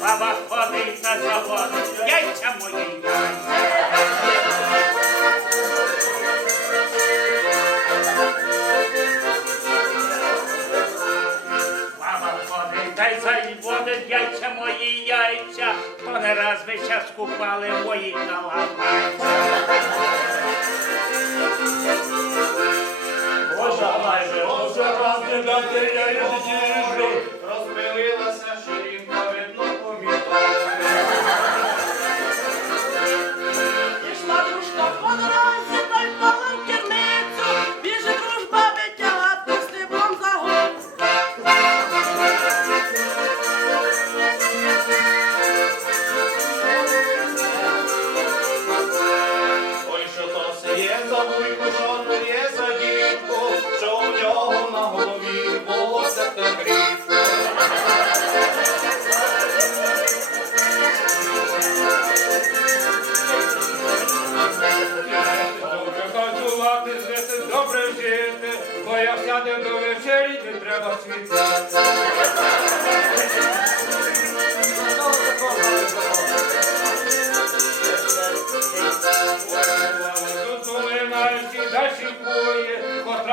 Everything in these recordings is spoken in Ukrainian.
баба ходить на завод, яйця мої яйця. Заводить яйця мої яйця, то не раз ви час купали мої калапайця. Пожалайте, пожалайте, дайте я їжджу. Се є за вуйку, що то є за дітку, що у нього на голові волосся та грітко. Добре працювати, жити, добре жити, бо як сяде до вечері, не треба світити.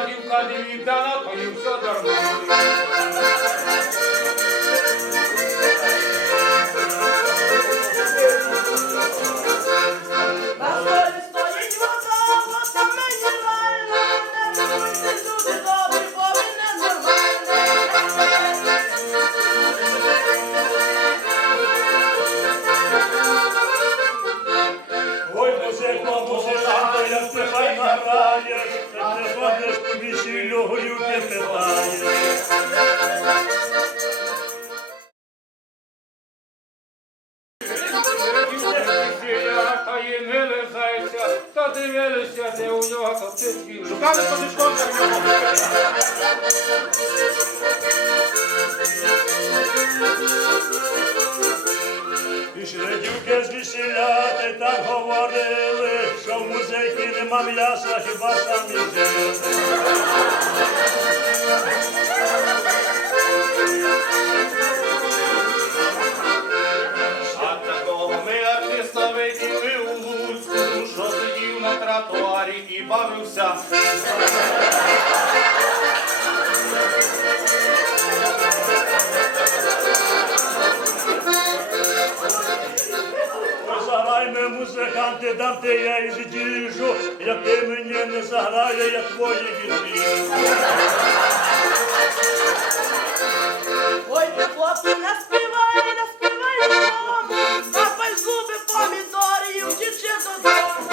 Дівка не віддана, то їм все дарує. Та й так говорили, що в музиці нема м'яса, хіба самі жили. А такого ми артиста виділи у Луцьку, що сидів на тротуарі і бавився. Ти я і діжу, як ти мені не заграє, я твої відріжу. Ой, ти хлопці, не співай, не співай додому. Капай зуби помідори і втічи додому.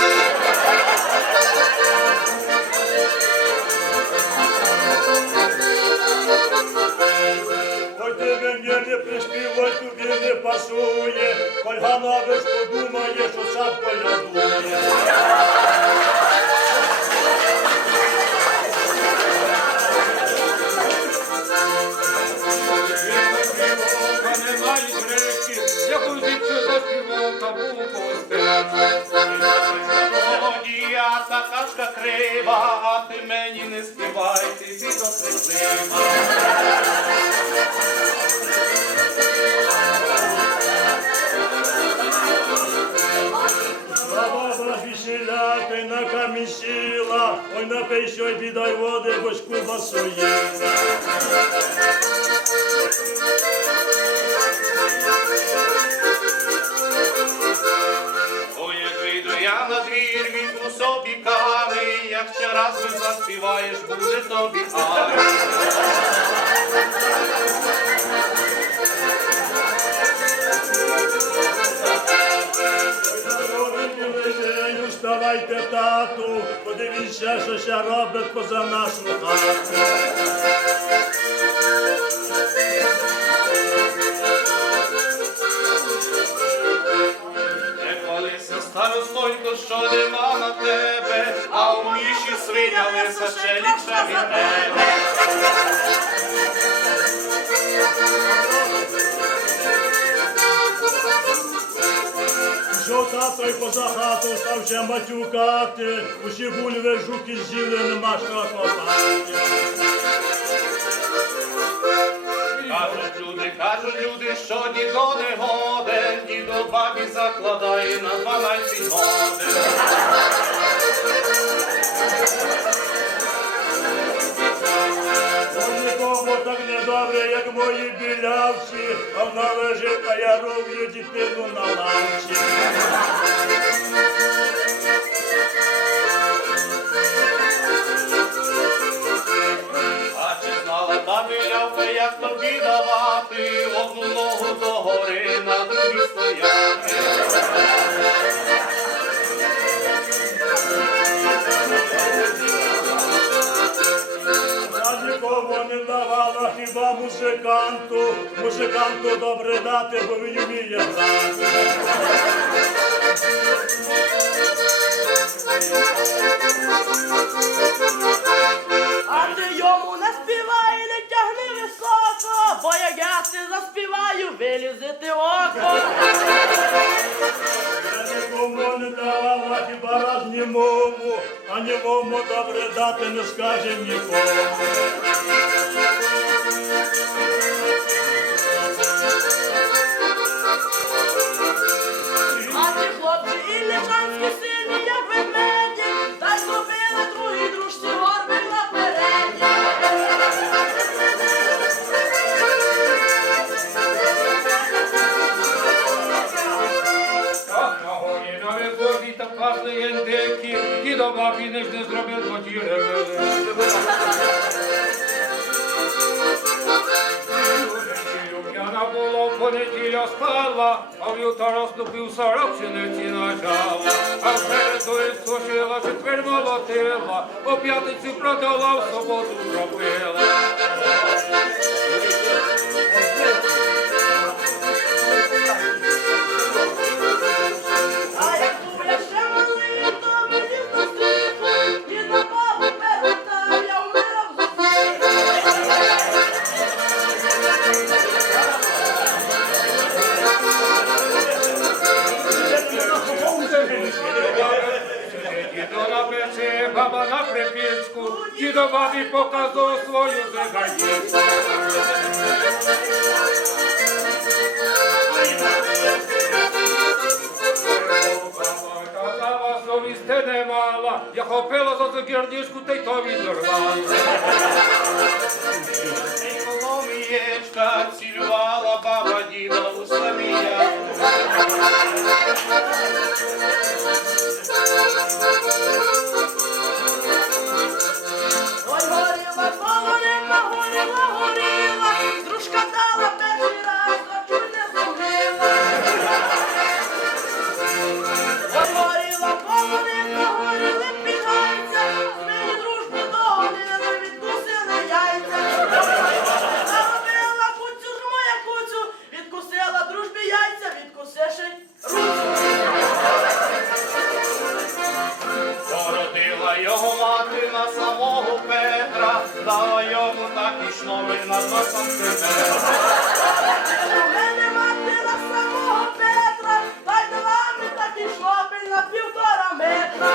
Ой, ти мені не приспівай, тобі не пасує, коль мені не співай, ти підосвітлива. Баба ти на камінь сіла, ой напий сьой, бідай води, бо своє. Ой, як вийду я на двір, візьму собі кави, як ще раз ви заспіваєш, буде тобі ай. Вставайте, тату, подивіться, що ся робить поза нашу хату. Старостонько, що нема на тебе, а у міші свиня лиса ще ліпша від тебе. Пішов тато й поза хату, став ще матюкати, усі бульви жуки з'їли, нема що копати. Люди, Кажуть люди, що дідо не годен, дідо бабі закладає на 12 годин. Нікому так недобре, як мої білявці, а вона лежить, а я роблю дитину на лавці. Та як тобі давати одну ногу догори, на другій стояти? Нікому не давала хіба музиканту. Музиканту добре дати, бо він вміє грати. А ти йому не тягни високо, бо як я ти заспіваю, ти око. Я нікому не давала хіба раз німому, а німому добре дати не скаже нікому. А ті хлопці і лежанські сині, як ведмеді, та й зробили другій спала, а в вівтар розступив сорок нажала. А в середу сушила, четвер молотила, по п'ятницю продала, в суботу зробила. Печі, баба на припічку, дідо бабі показав свою. Казала, совісти не мала, я хопила за цю гірдішку, та й то відорвала. Коломієчка цілювала баба діда у самія. Йому такі шноби на два. У мене мати на самого Петра, та й дала мені такий шопель на півтора метра.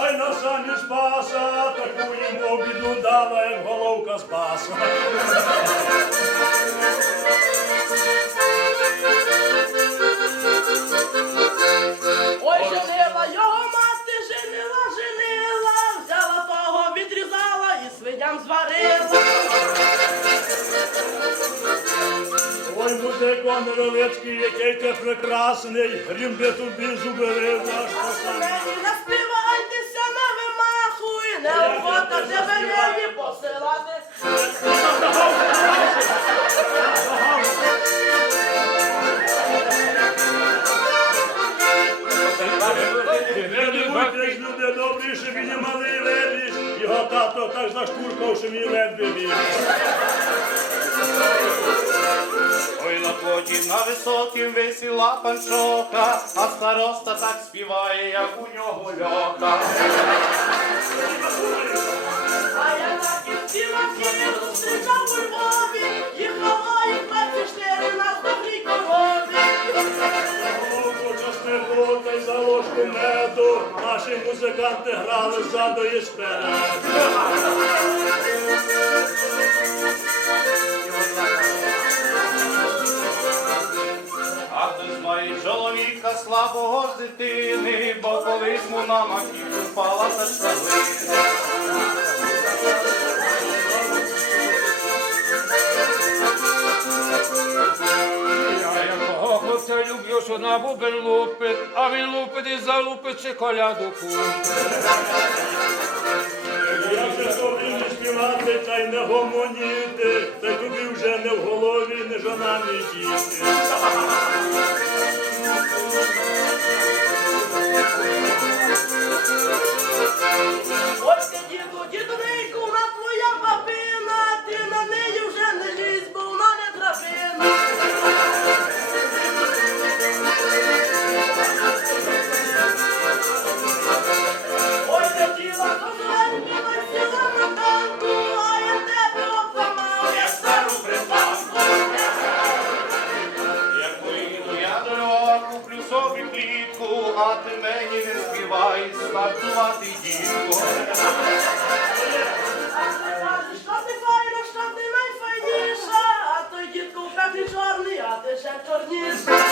Ай на самі спаса, таку їм обіду дала, як головка з баса. прекрасний, грім би тобі зубери ваш На високім висіла а староста так співає, як у нього льоха. А я так і співаків зустрічав у Львові, їх 24 на добрій корові. Та й заложка кумеду, наші музиканти грали ззаду і спереду. Хтось має чоловіка слабого з дитини, бо колись му на макітру впала та шкалина. Я якого хлопця люблю, що на бубен лупить, а він лупить і залупить чи коляду не та й не гомоніти, та тобі вже не в голові, не жона, не діти. Співай стартувати дітку. А ти ти той дідку в хаті чорний, а ти ще чорніша.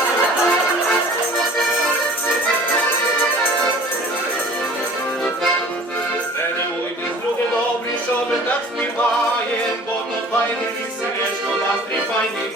Не дивуйтесь, що ми так співаєм, бо то файне весілечко, настрій файний